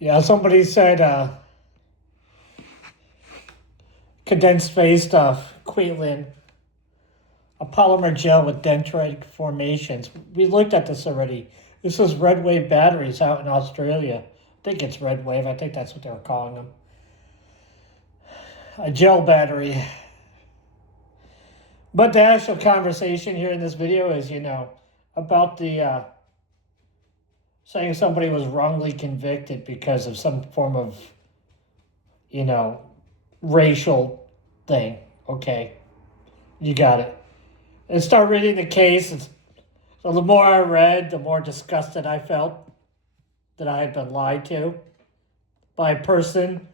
Yeah, somebody said condensed phase stuff, Queetland, a polymer gel with dendritic formations. We looked at this already. This is red wave batteries out in Australia. I think it's red wave. I think that's what they were calling them. A gel battery. But the actual conversation here in this video is, about the saying somebody was wrongly convicted because of some form of, racial thing. Okay, you got it. And start reading the case. So the more I read, the more disgusted I felt that I had been lied to by a person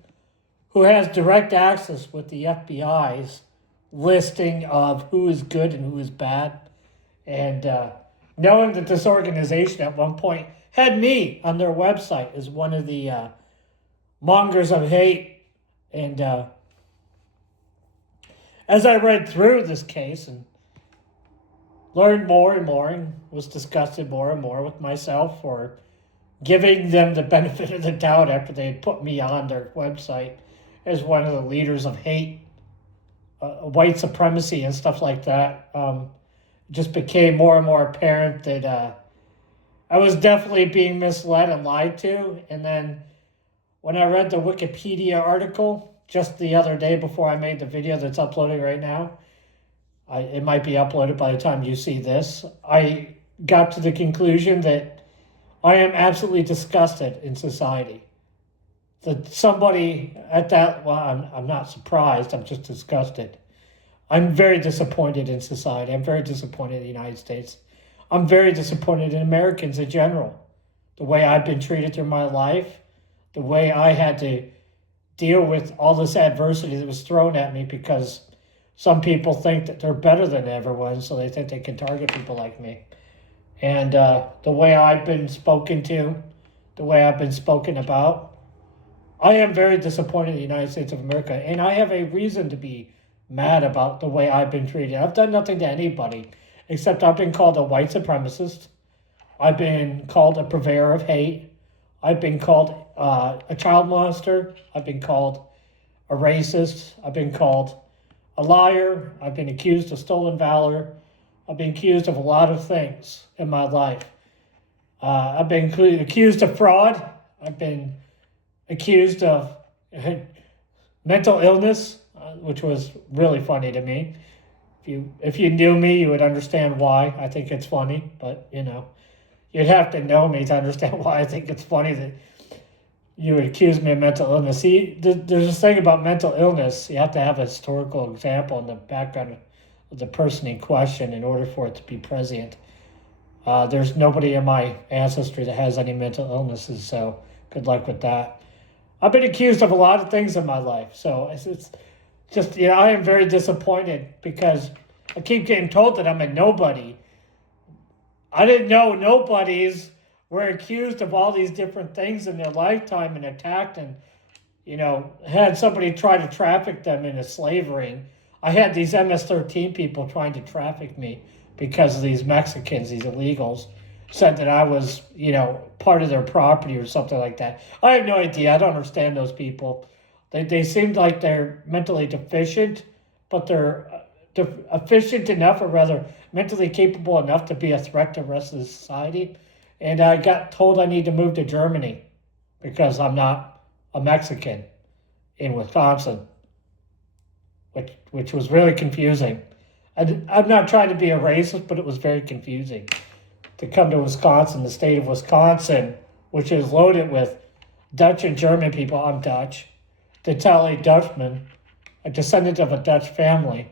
who has direct access with the FBI's listing of who is good and who is bad. And knowing that this organization at one point had me on their website as one of the mongers of hate. And as I read through this case and learned more and more and was disgusted more and more with myself for giving them the benefit of the doubt after they had put me on their website as one of the leaders of hate, white supremacy and stuff like that, it just became more and more apparent that I was definitely being misled and lied to. And then when I read the Wikipedia article just the other day before I made the video that's uploading right now, it might be uploaded by the time you see this, I got to the conclusion that I am absolutely disgusted in society. That somebody at that, well, I'm not surprised, I'm just disgusted. I'm very disappointed in society. I'm very disappointed in the United States. I'm very disappointed in Americans in general. The way I've been treated through my life, the way I had to deal with all this adversity that was thrown at me because some people think that they're better than everyone, so they think they can target people like me. And the way I've been spoken to, the way I've been spoken about, I am very disappointed in the United States of America, and I have a reason to be mad about the way I've been treated. I've done nothing to anybody, except I've been called a white supremacist. I've been called a purveyor of hate. I've been called a child molester. I've been called a racist. I've been called a liar. I've been accused of stolen valor. I've been accused of a lot of things in my life. I've been accused of fraud. I've been accused of mental illness, which was really funny to me. If you knew me, you would understand why I think it's funny. But, you'd have to know me to understand why I think it's funny that you would accuse me of mental illness. See, there's this thing about mental illness. You have to have a historical example in the background of the person in question in order for it to be prescient. There's nobody in my ancestry that has any mental illnesses, so good luck with that. I've been accused of a lot of things in my life, so it's just, I am very disappointed because I keep getting told that I'm a nobody. I didn't know nobodies were accused of all these different things in their lifetime and attacked and, had somebody try to traffic them into slavery. I had these MS-13 people trying to traffic me because of these Mexicans, these illegals, said that I was, part of their property or something like that. I have no idea. I don't understand those people. They seemed like they're mentally deficient, but they're efficient enough, or rather mentally capable enough to be a threat to the rest of the society. And I got told I need to move to Germany because I'm not a Mexican in Wisconsin, which was really confusing. I'm not trying to be a racist, but it was very confusing to come to Wisconsin, the state of Wisconsin, which is loaded with Dutch and German people. I'm Dutch. To tell a Dutchman, a descendant of a Dutch family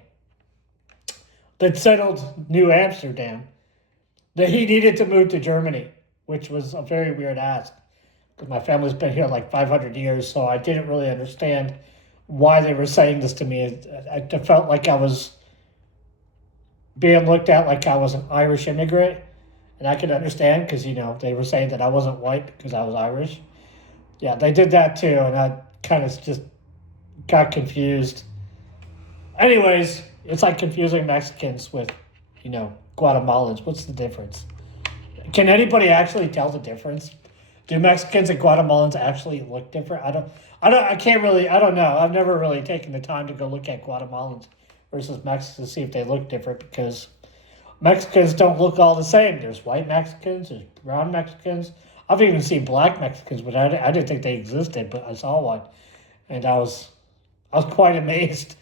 that settled New Amsterdam, that he needed to move to Germany, which was a very weird ask because my family's been here like 500 years, so I didn't really understand why they were saying this to me. I felt like I was being looked at like I was an Irish immigrant, and I could understand because, they were saying that I wasn't white because I was Irish. Yeah, they did that too, and I kind of just got confused. Anyways, it's like confusing Mexicans with, Guatemalans. What's the difference? Can anybody actually tell the difference Do Mexicans and Guatemalans actually look different? I don't know. I've never really taken the time to go look at Guatemalans versus Mexicans to see if they look different because Mexicans don't look all the same. There's white Mexicans, there's brown Mexicans. I've even seen black Mexicans, but I didn't think they existed, but I saw one. And I was quite amazed.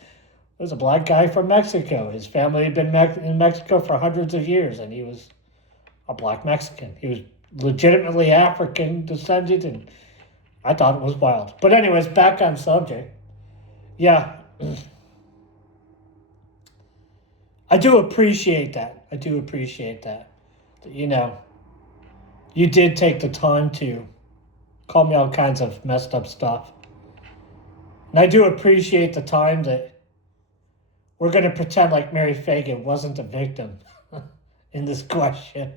There's a black guy from Mexico. His family had been in Mexico for hundreds of years, and he was a black Mexican. He was legitimately African descended, and I thought it was wild. But anyways, back on subject. Yeah, I do appreciate that. I do appreciate that. You know, you did take the time to call me all kinds of messed up stuff. And I do appreciate the time that we're going to pretend like Mary Fagan wasn't a victim in this question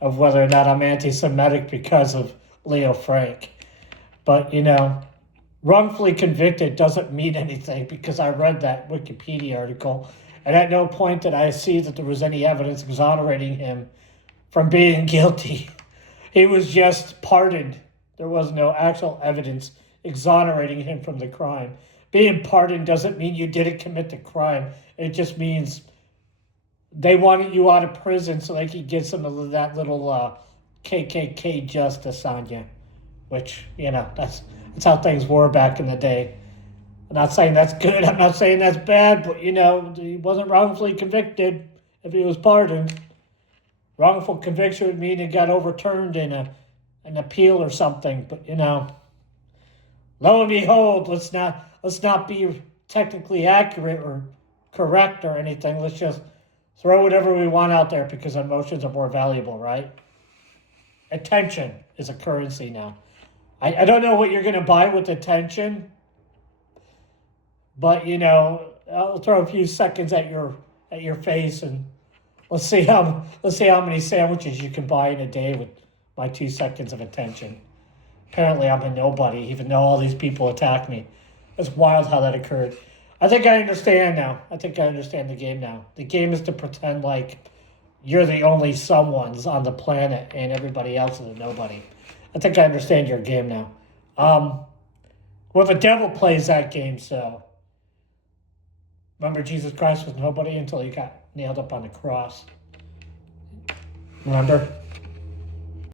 of whether or not I'm anti-Semitic because of Leo Frank. But, you know, wrongfully convicted doesn't mean anything because I read that Wikipedia article, and at no point did I see that there was any evidence exonerating him from being guilty. He was just pardoned. There was no actual evidence exonerating him from the crime. Being pardoned doesn't mean you didn't commit the crime. It just means they wanted you out of prison so they could get some of that little KKK justice on you, which, you know, that's how things were back in the day. I'm not saying that's good. I'm not saying that's bad, but, you know, he wasn't wrongfully convicted if he was pardoned. Wrongful conviction would mean it got overturned in an appeal or something, but, you know, lo and behold, let's not be technically accurate or correct or anything. Let's just throw whatever we want out there because emotions are more valuable, right? Attention is a currency now. I don't know what you're going to buy with attention, but, you know, I'll throw a few seconds at your face and let's see how many sandwiches you can buy in a day with my 2 seconds of attention. Apparently I'm a nobody, even though all these people attack me. It's wild how that occurred. I think I understand now. I think I understand the game now. The game is to pretend like you're the only someones on the planet and everybody else is a nobody. I think I understand your game now. Well, the devil plays that game, so remember Jesus Christ was nobody until he got nailed up on the cross. Remember?